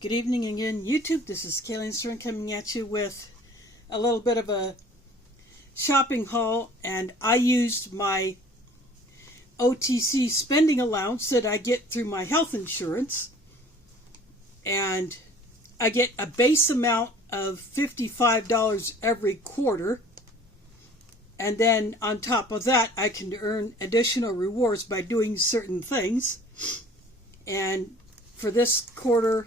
Good evening again, YouTube. This is Kayleen Stern coming at you with a little bit of a shopping haul, and I used my OTC spending allowance that I get through my health insurance, and I get a base amount of $55 every quarter, and then on top of that I can earn additional rewards by doing certain things. And for this quarter,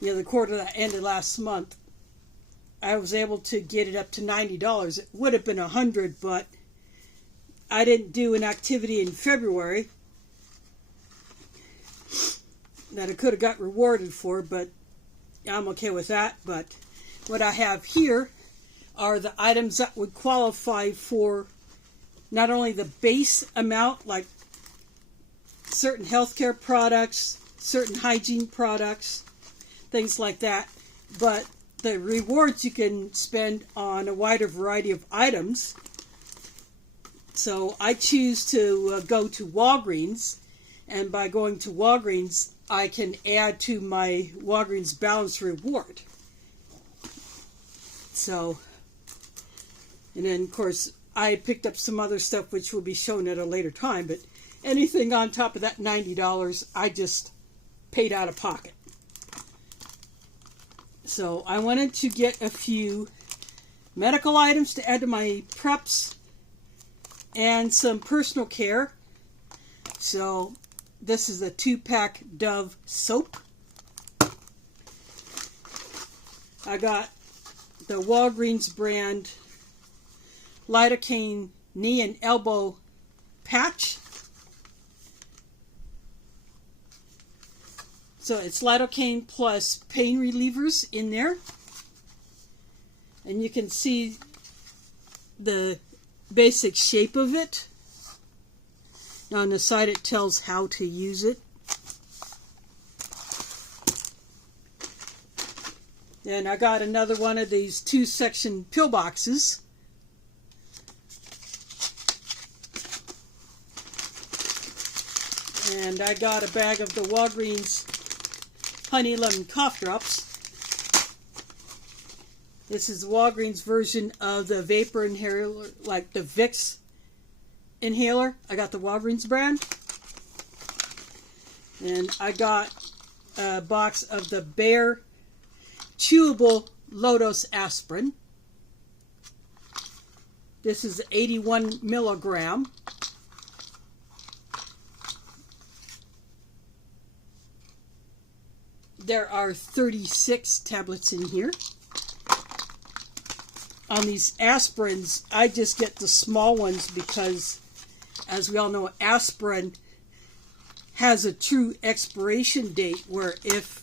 the quarter that ended last month, I was able to get it up to $90. It would have been $100, but I didn't do an activity in February that I could have got rewarded for, but I'm okay with that. But what I have here are the items that would qualify for not only the base amount, like certain healthcare products, certain hygiene products, things like that, but the rewards you can spend on a wider variety of items. So I choose to go to Walgreens, and by going to Walgreens, I can add to my Walgreens balance reward. So, and then of course I picked up some other stuff which will be shown at a later time, but anything on top of that $90 I just paid out of pocket. So I wanted to get a few medical items to add to my preps and some personal care. So this is a 2-pack Dove soap. I got the Walgreens brand lidocaine knee and elbow patch. So it's lidocaine plus pain relievers in there. And you can see the basic shape of it. Now on the side it tells how to use it. Then I got another one of these 2-section pill boxes. And I got a bag of the Walgreens honey lemon cough drops. This is the Walgreens version of the vapor inhaler, like the Vicks inhaler. I got the Walgreens brand. And I got a box of the Bayer chewable low-dose aspirin. This is 81 milligram. There are 36 tablets in here. On these aspirins, I just get the small ones because, as we all know, aspirin has a true expiration date where if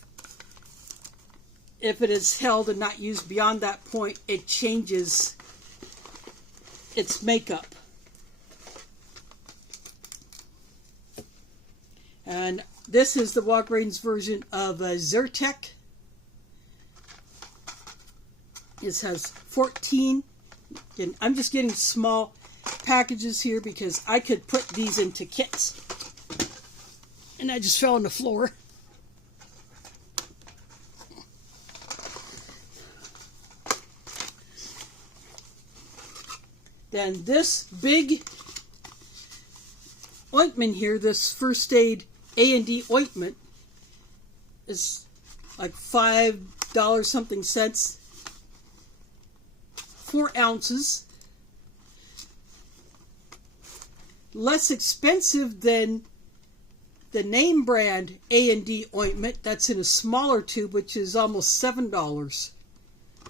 it is held and not used beyond that point, it changes its makeup. And this is the Walgreens version of Zyrtec. This has 14. And I'm just getting small packages here because I could put these into kits. And I just fell on the floor. Then this big ointment here, this First Aid A&D ointment, is like $5 something cents, 4 ounces, less expensive than the name brand A&D ointment that's in a smaller tube, which is almost $7.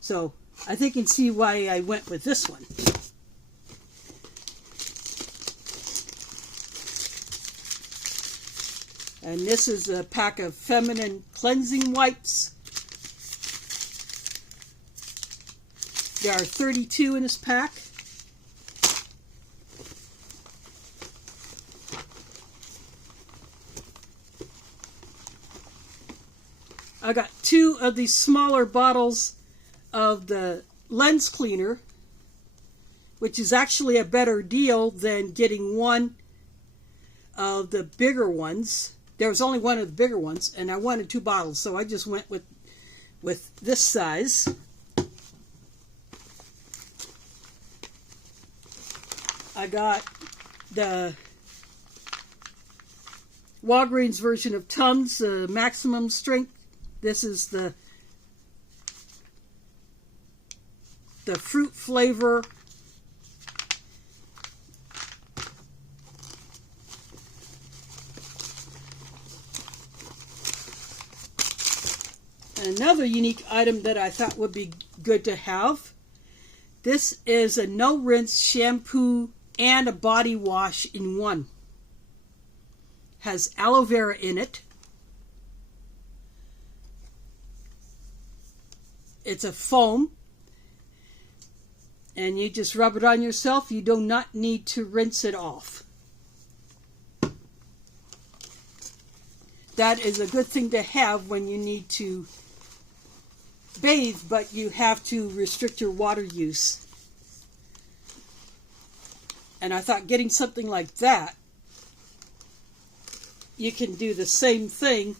So I think you can see why I went with this one. And this is a pack of feminine cleansing wipes. There are 32 in this pack. I got 2 of these smaller bottles of the lens cleaner, which is actually a better deal than getting one of the bigger ones. there was only one of the bigger ones, and I wanted 2 bottles, so I just went with this size. I got the Walgreens version of Tums, maximum strength. This is the fruit flavor. Another unique item that I thought would be good to have. This is a no-rinse shampoo and a body wash in one. Has aloe vera in it. It's a foam. And you just rub it on yourself. You do not need to rinse it off. That is a good thing to have when you need to bathe, but you have to restrict your water use. And I thought getting something like that, you can do the same thing,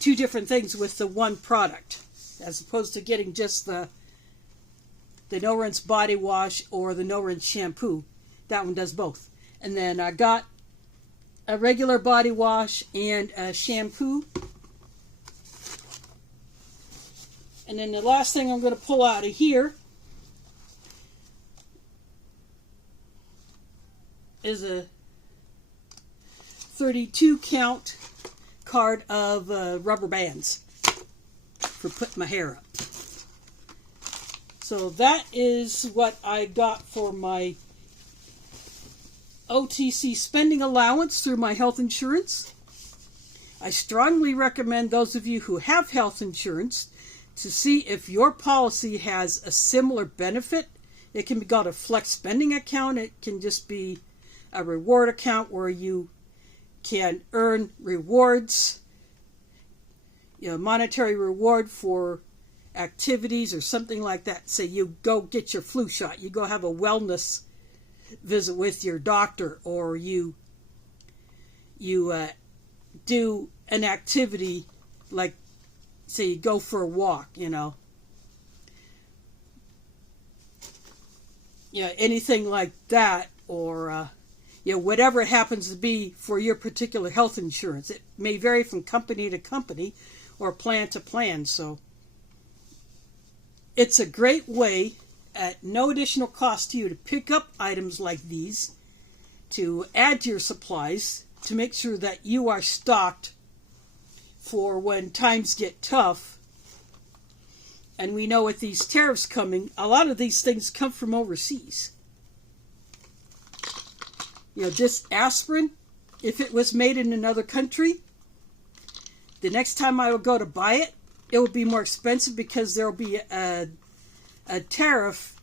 2 different things with the one product, as opposed to getting just the no-rinse body wash or the no-rinse shampoo. That one does both. And then I got a regular body wash and a shampoo. And then the last thing I'm going to pull out of here is a 32 count card of rubber bands for putting my hair up. So that is what I got for my OTC spending allowance through my health insurance. I strongly recommend those of you who have health insurance to see if your policy has a similar benefit. It can be called a flex spending account. It can just be a reward account where you can earn rewards, monetary reward for activities or something like that. Say you go get your flu shot, you go have a wellness visit with your doctor, or you do an activity like, say, you go for a walk, anything like that, or whatever it happens to be for your particular health insurance. It may vary from company to company or plan to plan. So it's a great way at no additional cost to you to pick up items like these, to add to your supplies, to make sure that you are stocked for when times get tough. And we know with these tariffs coming, a lot of these things come from overseas. This aspirin, if it was made in another country, the next time I would go to buy it, it would be more expensive because there will be a tariff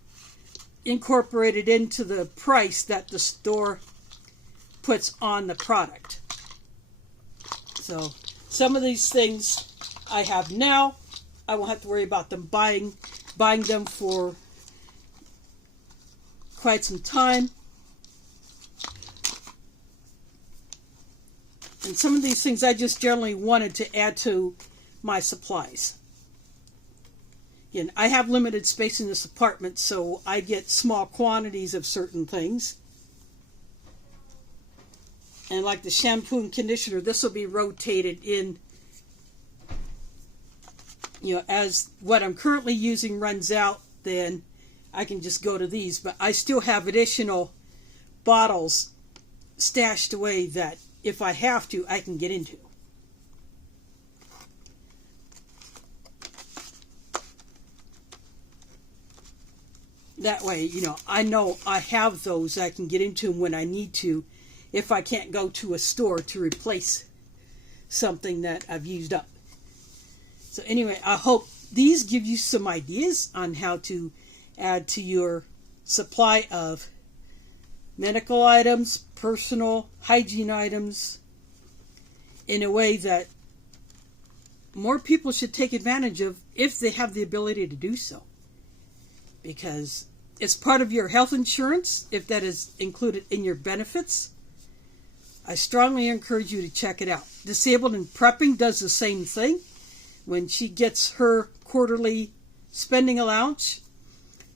incorporated into the price that the store puts on the product. So some of these things I have now, I won't have to worry about them buying them for quite some time. And some of these things I just generally wanted to add to my supplies. Again, I have limited space in this apartment, so I get small quantities of certain things. And like the shampoo and conditioner, this will be rotated in, as what I'm currently using runs out, then I can just go to these. But I still have additional bottles stashed away that if I have to, I can get into. That way, I know I have those I can get into when I need to, if I can't go to a store to replace something that I've used up. So anyway, I hope these give you some ideas on how to add to your supply of medical items, personal hygiene items, in a way that more people should take advantage of if they have the ability to do so. Because it's part of your health insurance, if that is included in your benefits. I strongly encourage you to check it out. Disabled and Prepping does the same thing. When she gets her quarterly spending allowance,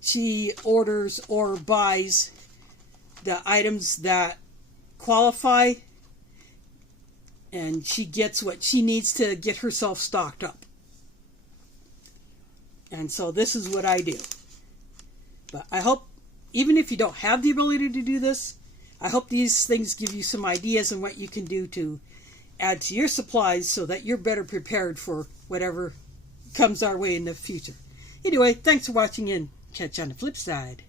she orders or buys the items that qualify, and she gets what she needs to get herself stocked up. And so this is what I do. But I hope, even if you don't have the ability to do this, I hope these things give you some ideas on what you can do to add to your supplies so that you're better prepared for whatever comes our way in the future. Anyway, thanks for watching and catch you on the flip side.